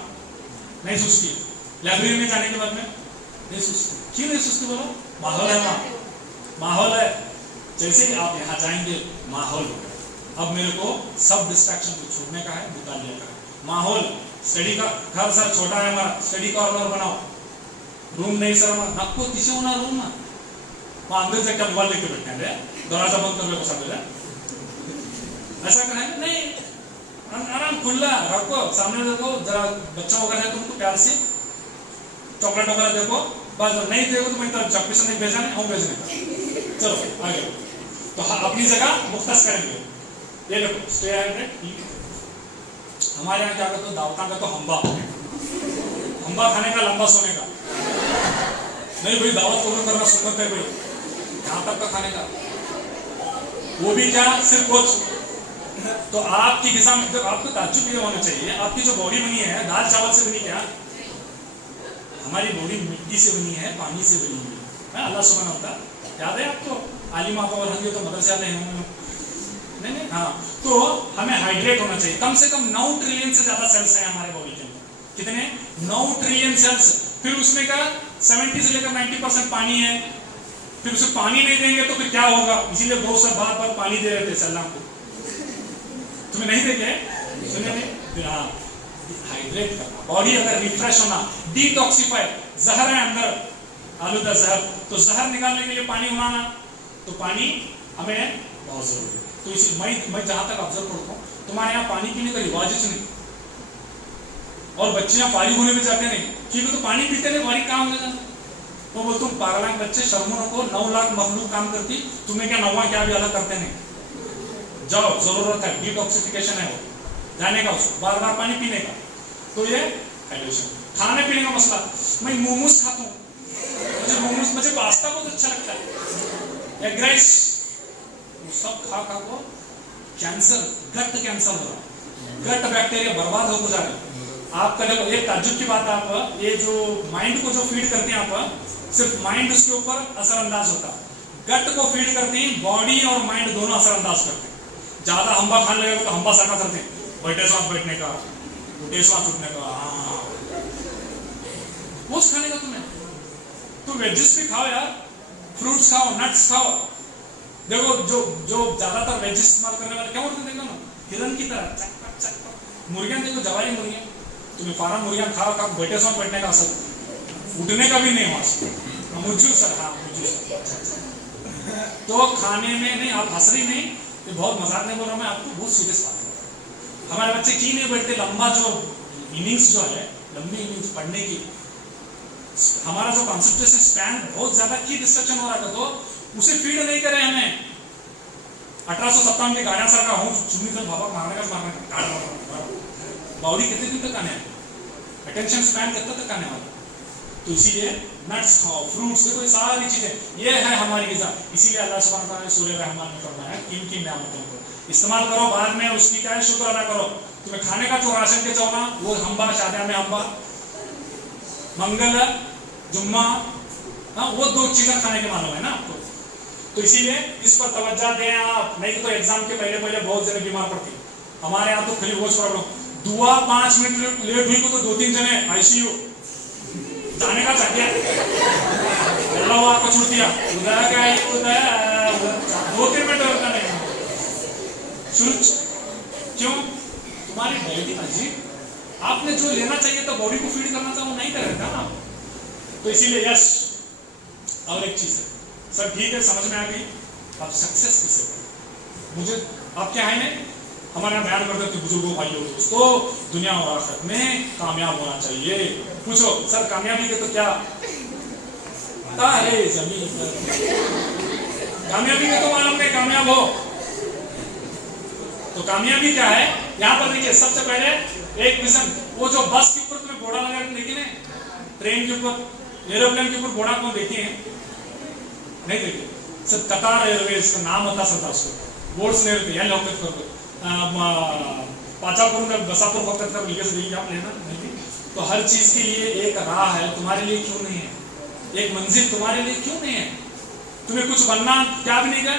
नहीं सुस्ती, लाइब्रेरी में जाने के बाद में नहीं सुस्ती। क्यों नहीं सुस्ती बोलो? माहौल है, वहाँ माहौल है। जैसे ही आप यहाँ जाएंगे माहौल होगा। अब मेरे को सब डिस्ट्रैक्शन को छोड़ने का है, मुतालिया का है। माहौल स्टडी का, घर सर छोटा है हमारा, स्टडी कॉर्नर बनाओ। रूम नहीं सर हमारा, आपको किसी होना रूम ना वहाँ अंदर से क्या मोबाइल लेके बैठे हैं, दरवाजा बंद कर लो सब, ऐसा करेंगे नहीं, आराम खुला रखो, सामने देखो, जरा बच्चा वगैरह है तुमको प्यार से चॉकलेट वगैरह देखो, बस नहीं देखो तो मैं तो चक्की से नहीं भेजा, नहीं हम भेजने का। चलो आगे, तो अपनी जगह मुख्तस करेंगे। ये देखो स्टे हाइड्रेट। हमारे यहाँ क्या कहते हो, दावता का तो हम्बा खाने का, लंबा सोने का नहीं भाई, दावत कबूल करना सुन्नत है भाई, यहाँ तक का खाने का, वो भी क्या सिर्फ कुछ। तो आपकी गिज़ा में तो आपको ताज्जुब ये होना चाहिए, आपकी जो बॉडी बनी है दाल चावल से बनी, क्या हमारी बॉडी मिट्टी से बनी है, पानी से बनी है। अल्लाह सुब्हानहू व तआला, याद है आपको? आलिम आप और होंगे तो मदरसे आते हैं नहीं, हाँ। तो हमें हाइड्रेट होना चाहिए। कम से कम 9 ट्रिलियन से ज्यादा सेल्स हैं हमारे बॉडी के अंदर। कितने? 9 ट्रिलियन सेल्स। फिर उसमें का 70 से लेकर 90% पानी है। फिर उसे पानी नहीं देंगे तो फिर क्या होगा? इसीलिए बहुत से बार बार पानी दे रहे थे सल्लाम को, तुम्हें नहीं देखे? सुने नहीं? हाँ, हाइड्रेट करना, बॉडी अगर रिफ्रेश होना, डिटॉक्सिफाई, जहर है अंदर, आलूदा जहर, तो जहर निकालने के लिए पानी होना ना, तो पानी हमें बहुत जरूरी है। तो इसी मैं जहां तक ऑब्जर्व करता हूँ, तुम्हारे यहाँ पानी पीने का रिवाज नहीं, और बच्चे यहाँ फारिग होने में जाते नहीं, क्योंकि तो पानी पीते नहीं, फारिग कहाँ होगा? तो बोल तुम 12 लाख बच्चे शर्मों को 9 लाख मखलूक काम करती, तुम्हें क्या 9वां क्या भी अलग करते नहीं? जाओ, जरूरत है, डिटॉक्सिफिकेशन है वो, जाने का उसको, बार बार पानी पीने का। तो ये हाइड्रेशन। खाने पीने का मसला, मैं मोमोज खाता हूँ, मुझे पास्ता बहुत अच्छा लगता है, एग राइस, सब खा को कैंसर, गट कैंसर हो रहा, गट बैक्टीरिया बर्बाद होकर जा रहे। आपका देखो एक ताज्जुब की बात, आप ये जो माइंड को जो फीड करते हैं आप, सिर्फ माइंड उसके ऊपर असरअंदाज होता, गट को फीड करते हैं, बॉडी और माइंड दोनों असरअंदाज करते हैं। ज्यादा हम्बा खाने लगेगा तो हम्बा साका करते हैं, बैठे साथ बैठने का, उठे साथ उठने का, हाँ वो खाने का तुम्हें। तो वेजिस भी खाओ यार, फ्रूट्स खाओ, नट्स खाओ। देखो जो ज्यादातर वेजिस इस्तेमाल करने वाले क्या होते हैं, देखो ना हिरन की तरह चक चक। मुर्गियां देखो, जवाई मुर्गियां, तुम्हें फार्म मुर्गियां खाओ, बैठे साथ बैठने का असर, उठने का भी नहीं वहां से। मुझू सर, हाँ मुझू सर। तो खाने में नहीं, आप हंस रही नहीं, ये बहुत मजाक नहीं बोल रहा मैं आपको, बहुत सीरियस बात है। हमारे बच्चे क्यों नहीं बैठते? लंबा जो इनिंग्स जो है, लंबी इनिंग्स पढ़ने की, हमारा जो कंसंट्रेशन स्पैन बहुत ज्यादा की डिस्ट्रक्शन हो रहा था, तो उसे फीड नहीं करे हमें। 1857 की गाड़ियां सर का हूँ चुनी कर भापा मारने का बॉडी कितने दिन तक आने वाली, अटेंशन स्पैन कितना तक आने वाला। तो इसीलिए नट्स खाओ, फ्रूट्स, देखो ये सारी चीजें, ये है हमारी ग़िज़ा। इसीलिए अल्लाह सुब्हानहू व तआला ने सूरह रहमान में फरमाया किन नेमतों को इस्तेमाल करो, बाद में उसकी क्या है शुक्र अदा करो। तुम्हें खाने का जो राशन के चौना, वो हम्बा, शादिया में हम्बा, मंगल जुम्मा, हाँ वो 2 चीजें खाने के मालूम है ना आपको। तो इसीलिए इस पर तवज्जो दें आप, नहीं तो एग्जाम के पहले बहुत जने बीमार पड़ती। हमारे यहाँ तो खाली रोज प्रॉब्लम, दुआ 5 मिनट लेट हुई तो 2-3 जने आईसीयू जाने का चाहते हैं, अल्लाह आपको छूट दिया, उधर क्या 2-3 मिनट होता नहीं शुरू। क्यों? तुम्हारी डायबिटीज अजीब, आपने जो लेना चाहिए तो बॉडी को फीड करना चाहिए, नहीं करेगा ना। तो इसीलिए यस। और एक चीज है सर, ठीक है समझ में आ गई, आप सक्सेस किसे करें? मुझे आपके यहाँ नहीं, हमारे यहाँ बयान करते थे बुजुर्गों, भाइयों, दोस्तों, दुनिया और आखिरत में कामयाब होना चाहिए। पूछो सर कामयाबी के तो क्या तारे जमीन पर, कामयाबी के तो मालूम नहीं कामयाब हो। तो कामयाबी क्या है? यहाँ पर देखिए, सबसे पहले एक विजन, वो जो बस के ऊपर तुम्हें घोड़ा लगा के देखी नहीं, ट्रेन के ऊपर, एरोप्लेन के ऊपर घोड़ा कौन देखे हैं? नहीं देखे। सब कतार एयरवेज का नाम होता सकता उसको, बोर्ड्स नहीं रहते, यहाँ लौकत कर दो, पाचापुर में बसापुर वक्त कर लिखे से आप लेना नहीं। तो हर चीज के लिए एक राह है, तुम्हारे लिए क्यों नहीं है? एक मंजिल तुम्हारे लिए क्यों नहीं है? तुम्हें कुछ बनना क्या भी नहीं कर।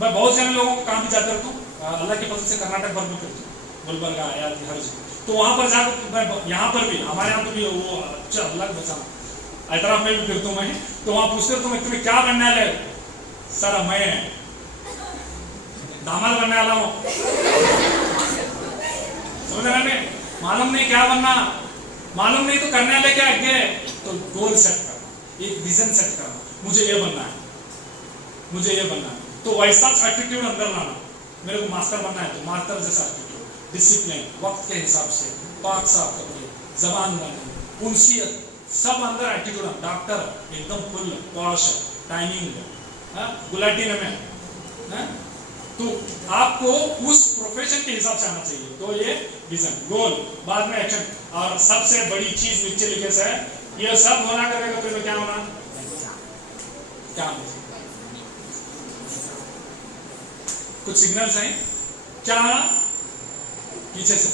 मैं बहुत सारे लोगों को काम भी जाते रहता हूँ, अल्लाह के फजल से कर्नाटक भर में फिरता हूँ, गुलबर्गा या हर जगह। तो वहां पर जाकर यहाँ पर भी हमारे यहाँ पर भी वो अच्छा अल्लाह बचाना हैदराबाद में भी फिरता हूँ मैं। तो वहां पूछते तुम्हें क्या बनने वाले? सर मैं दामाद बनने वाला हूँ। समझ रहे हैं? मालूम नहीं क्या बनना, मालूम नहीं तो करने वाले क्या आगे। तो गोल सेट करना, एक विजन सेट करना, मुझे ये बनना है, मुझे ये बनना है। तो वैसा एटीट्यूड अंदर लाना। मेरे को मास्टर बनना है तो मास्टर जैसा एटीट्यूड, डिसिप्लिन, वक्त के हिसाब से, पाक साफ कपड़े, जबान बनानी, उनसियत, सब अंदर एटीट्यूड। डॉक्टर एकदम फुल पॉश, टाइमिंग, गुलाटी में, तो आपको उस प्रोफेशन के हिसाब से आना चाहिए। तो ये विजन, गोल, बाद में एक्शन, और सबसे बड़ी चीज नीचे लिखे से ये सब होना करेगा तो क्या होना, क्या होना? कुछ सिग्नल्स हैं क्या पीछे से।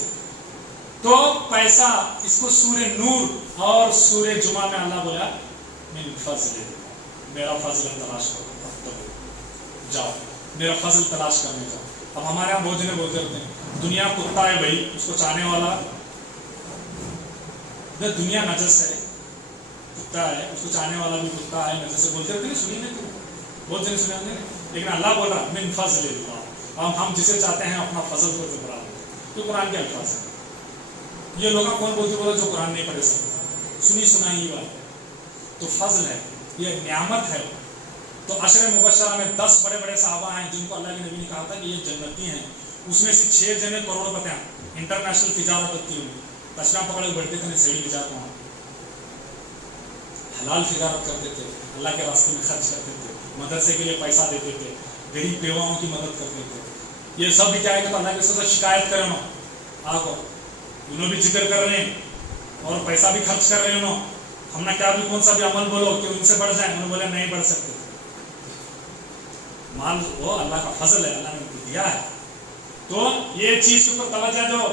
तो पैसा, इसको सूर्य नूर और सूर्य जुमा में अल्लाह बोला मिन फजल, मेरा फजल तलाश करो, जाओ मेरा फजल तलाश करने जाओ। अब हमारे यहाँ बहुत जने बोलते रहते हैं दुनिया कुत्ता है भाई, उसको चाहने वाला, दुनिया नजस है, कुत्ता है, उसको चाहने वाला भी कुत्ता है, नजस है, बोलते रहते हैं। सुनिए नहीं, बहुत जने सुने होंगे। लेकिन अल्लाह बोल रहा मिन फजल, हम जिसे चाहते हैं अपना फजल को जुबरा। तो कुरान के अल्फाज है। ये लोग कौन बोलते बोला जो कुरान नहीं पढ़े सकते, सुनी सुनाई बात। तो फजल है, ये नियामत है। तो अशरे मुबशरा में 10 बड़े बड़े साहबा हैं जिनको अल्लाह के नबी ने कहा था कि ये जन्नती हैं। उसमें से 6 जने करोड़पति हैं, इंटरनेशनल तिजारत होती है, कचरा पकड़े बढ़ते थे, सही तिजारत वहाँ हलाल तिजारत करते थे, अल्लाह के रास्ते में खर्च करते थे, मदरसे के लिए पैसा देते थे, गरीब बेवाओं की मदद करते थे। ये सब भी क्या है तो अल्लाह के साथ शिकायत करें ना, आको उन्होंने भी जिक्र कर रहे हैं और पैसा भी खर्च कर रहे हैं। हमने क्या भी कौन सा भी अमल बोलो कि उनसे बढ़ जाए, उन्होंने बोले नहीं बढ़ सकते। माल वो अल्लाह का फजल है, अल्लाह ने दिया है। तो ये चीज के ऊपर तवज्जो दो,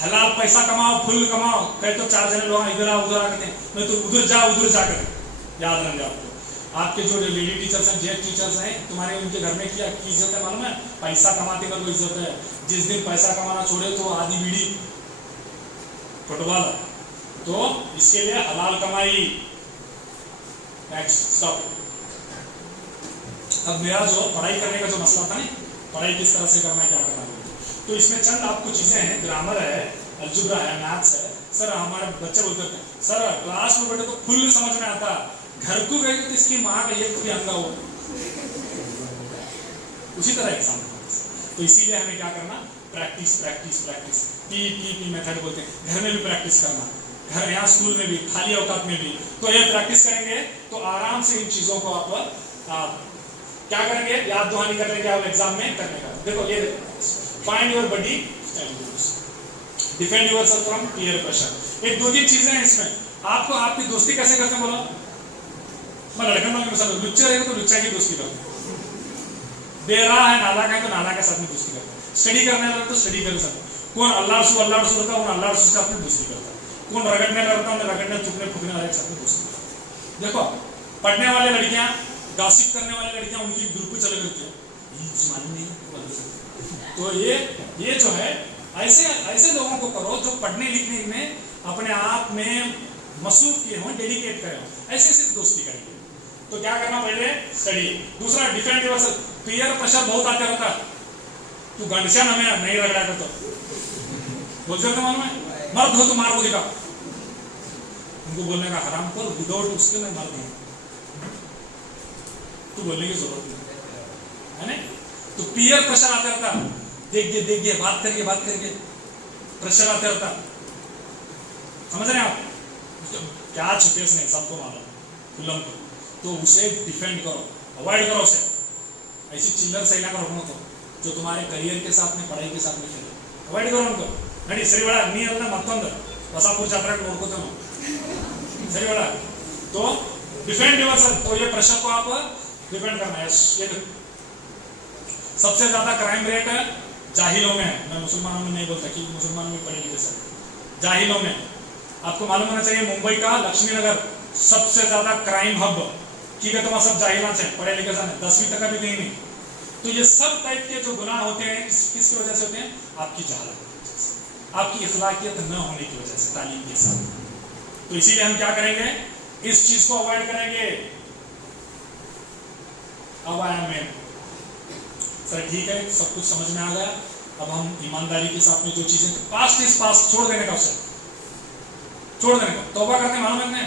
हलाल पैसा कमाओ, फुल कमाओ। कहे तो 4 जने लोग इधर आ उधर आते हैं, मैं तो उधर जा उधर जाकर। याद रखें आपको, आपके जो लेडी टीचर्स हैं, जेट टीचर्स हैं, तुम्हारे उनके घर में क्या इज्जत है मालूम है? पैसा कमाते का कोई इज्जत है। जिस दिन पैसा कमाना छोड़े तो आधी बीड़ी फुटबॉल। तो इसके लिए हलाल कमाई। Next stop. अब मेरा जो पढ़ाई करने का जो मसला था ना, पढ़ाई किस तरह से करना है, क्या करना है, तो इसमें चंद आपको चीजें हैं, ग्रामर है, अलजुब्रा है, मैथ्स है। सर हमारे बच्चे बोलते थे सर क्लास में बैठे तो फुल समझ में आता, घर को गए तो इसकी माँ का एक भी अंगा हो। उसी तरह एग्जाम। तो इसीलिए हमें क्या करना, practice practice practice, P method बोलते हैं। घर में भी प्रैक्टिस करना, घर यहाँ स्कूल में भी, खाली औकात में भी। तो ये प्रैक्टिस करेंगे तो आराम से इन चीजों को आप क्या करेंगे, याद दहानी कर लेंगे आप एग्जाम में करने का। देखो ये find your body, defend yourself from peer pressure. एक 2-3 चीजें हैं इसमें। आपको आपकी दोस्ती कैसे करते हैं बोलो? मैं लड़का मान के लुच्चा रहेगा तो लुच्चा की दोस्ती करते हैं, बेराह है नाला का है तो नाला के साथ में दोस्ती करते हैं, स्टडी करने लगा तो स्टडी कर सकते। कौन अल्लाह रसूल होता है, अल्लाह रसूल का अपनी दोस्ती करता है। कौन रगड़ने लगता है, रगड़ने चुपने फूकने वाले के साथ में दोस्ती करता है। देखो पढ़ने वाले लड़कियां, गॉसिप करने वाली लड़कियां, उनकी ग्रुप चले करती है, मालूम नहीं। तो ये जो है ऐसे लोगों को करो जो पढ़ने लिखने में अपने आप में मसरूफ किए हों, डेडिकेट करे हों, ऐसे सिर्फ दोस्ती करेंगे। तो क्या करना, पहले स्टडी। दूसरा डिफेंड योरसेल्फ। पीयर प्रेशर बहुत आते रहता है, तू गंडसा ना मैं नहीं रगड़ा कर तो बोलते हो, मालूम है मर्द हो तो मार को दिखा। उनको बोलने का हराम कर, विदाउट उसके मैं मर्द हूं, तू बोलने की जरूरत नहीं है ना। तो पीयर प्रेशर आते रहता, देख दे बात करके प्रेशर आते रहता। समझ रहे हैं आप? क्या छुपे नहीं, सबको मालूम खुल्लम को। तो उसे डिफेंड करो, अवॉइड करो उसे। ऐसी चिल्लर सही ना करो तो जो तुम्हारे करियर के साथ में, पढ़ाई के साथ में खेले, अवॉइड करो उनको। नडी सही बड़ा नहीं अल्लाह मत्तोंद बसापुर जात्रा को नोड़कोते हो, सही बड़ा। तो डिफेंड योरसेल्फ। तो ये प्रेशर को आप डिफेंड करना है। ये सबसे ज्यादा क्राइम रेट है जाहिलों में है। मैं मुसलमानों में नहीं बोलता कि मुसलमानों में पढ़े लिखे से, जाहिलों में। आपको मालूम होना चाहिए मुंबई का लक्ष्मीनगर सबसे ज्यादा क्राइम हब की तो सब जाहिला से, पढ़े लिखे से 10वीं तक भी नहीं। तो ये सब टाइप के जो गुनाह होते हैं किसकी वजह से होते हैं? आपकी जहालत की वजह से, आपकी इखलाकियत न होने की वजह से तालीम के साथ। तो इसीलिए हम क्या करेंगे? इस चीज को अवॉइड करेंगे। अब आया मैं सर ठीक है, सब कुछ समझ में आ गया। अब हम ईमानदारी के साथ में जो चीजें पास्ट इज पास्ट छोड़ देने का, उसे छोड़ देने का तौबा करते हैं। मालूम है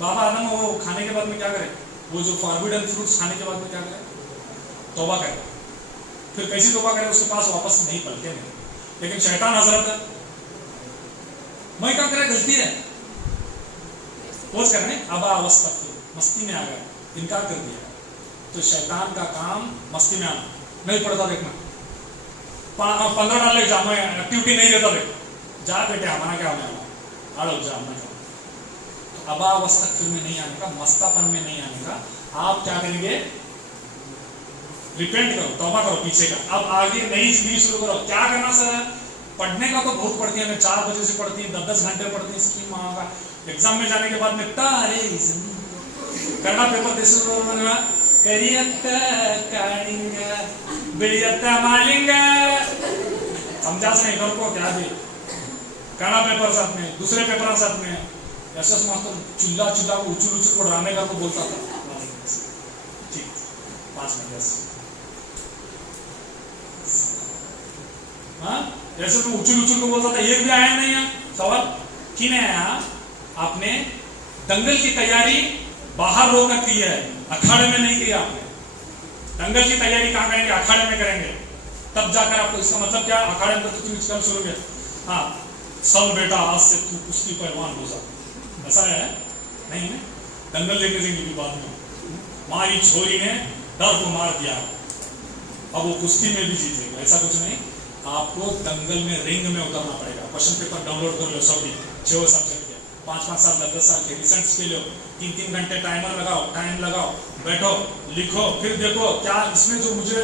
बाबा आदम वो खाने के बाद में क्या करे? वो जो फॉरबिडन फ्रूट्स खाने के बाद में क्या करे? तौबा करे। फिर कैसी तौबा करे? उसके पास वापस नहीं पलटे नहीं। लेकिन शैतान हजरत है, मैं क्या करे? गलती है पोज करने अब अवस्था मस्ती में आ गया, इनकार कर दिया। तो शैतान का काम मस्ती में आना, नहीं पड़ता देखना, 15 डाल ले जा, मैं एक्टिविटी नहीं देता देख, जा बेटे हमारा क्या होने वाला, आड़ो जा मैं। तो अब अवस्था में नहीं आने का, मस्तापन में नहीं आने का, आप क्या करेंगे? रिपेंट करो, तौबा करो पीछे का। अब आगे नई जिंदगी शुरू करो। क्या करना सर? पढ़ने का तो बहुत पढ़ती है, मैं 4 बजे से पढ़ती, 10-10 घंटे पढ़ती, स्कीम मांगा। एग्जाम में जाने के बाद में तारे करना पेपर देश समझा से नहीं कर को क्या दे करना पेपर साथ में, दूसरे पेपर साथ में ऐसा मास्टर चूल्हा को उचुल को ड्रामे कर को बोलता था। ठीक 5 मिनट ऐसे तो उचुल को बोलता था। एक भी आया नहीं है सवाल कि नहीं आया? आपने दंगल की तैयारी बाहर रोकर की है, अखाड़े में नहीं की आपने। दंगल की तैयारी कहां करेंगे? अखाड़े में करेंगे, तब जाकर आपको। इसका मतलब क्या? अखाड़े में तो तुम इसका सुनोगे, हाँ सब बेटा आज से तू कुश्ती पहलवान हो जा, ऐसा है नहीं है? दंगल लेके जाएंगे भी बाद में, मारी छोरी ने डर को मार दिया, अब वो कुश्ती में भी जीतेगा, ऐसा कुछ नहीं। आपको दंगल में रिंग में उतरना पड़ेगा। क्वेश्चन पेपर डाउनलोड कर लो, सब 6 सब्जेक्ट के, 5-5 साल 10-10 साल के रिसर्च के लो, 3-3 घंटे टाइमर लगाओ, टाइम लगाओ, बैठो लिखो, फिर देखो क्या इसमें जो मुझे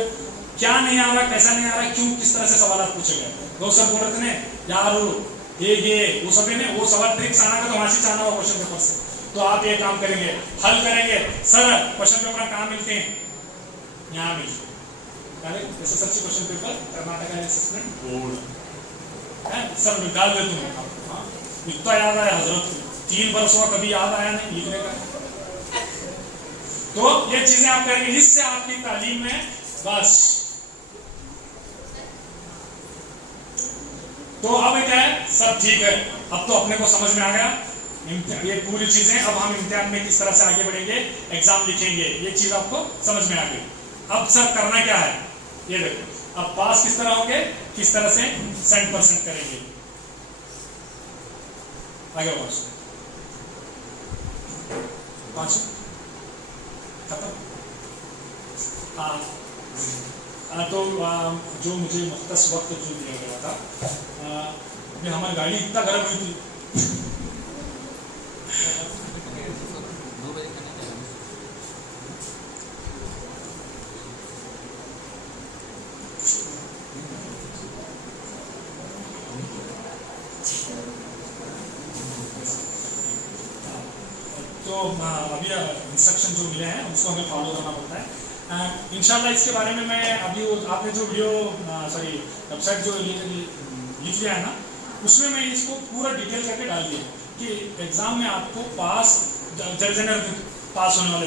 क्या नहीं आ रहा, कैसा नहीं आ रहा, क्यों, किस तरह से सवाल पूछे गए। वो सब बोल रहे थे यार ये वो सभी ने वो सवाल ट्रिक्स आना का तो वहां से आना होगा क्वेश्चन पेपर से। तो आप ये काम करेंगे, हल करेंगे। सर क्वेश्चन पेपर कहाँ मिलते हैं? यहाँ मिलते जैसे सच्ची question paper Karnataka assessment board है सर, डाल दे तुम्हें। इतना याद आया हजरत, 3 वर्ष हुआ कभी याद आया नहीं लिखने का। तो ये चीजें आप करेंगे, इससे आपकी तालीम में बस। तो अब क्या है? सब ठीक है, अब तो अपने को समझ में आ गया ये पूरी चीजें। अब हम इम्तिहान में किस तरह से आगे बढ़ेंगे, एग्जाम लिखेंगे, ये चीज आपको समझ में आ गई। अब सर करना क्या है ये देखो। अब पास किस तरह होंगे, किस तरह से 100% करेंगे। आगे बढ़ो, 5 खत्म। तो जो मुझे मुख्तस वक्त जो दिया गया था, हमारी गाड़ी इतना गर्म हुई थी तो अभी इंस्ट्रक्शन जो मिले हैं उसको हमें फॉलो करना पड़ता है। इंशाल्लाह इसके बारे में मैं अभी आपने जो वीडियो सॉरी वेबसाइट जो लिख लिया है ना, उसमें मैं इसको पूरा डिटेल करके डाल दिया कि एग्जाम में आपको पास जर्जनर पास होने वाले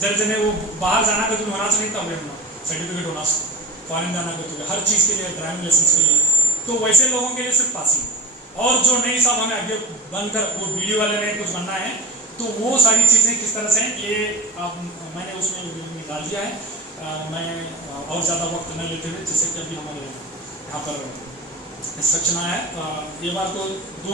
जर्जनर वो बाहर जाना का तुम्हें होना चाहिए था, सर्टिफिकेट होना, फॉरेन जाना का तुम्हें हर चीज़ के लिए, ड्राइविंग लाइसेंस के लिए। तो वैसे लोगों के लिए सिर्फ पासिंग, और जो नहीं सब हमें आगे बनकर वो वीडियो वाले में कुछ बनना है, तो वो सारी चीज़ें किस तरह से ये मैंने उसमें डाल दिया है। मैं और ज़्यादा वक्त न लेते हुए, जैसे कि अभी हमारे यहाँ पर इंस्ट्रक्शन आया है, ये बार तो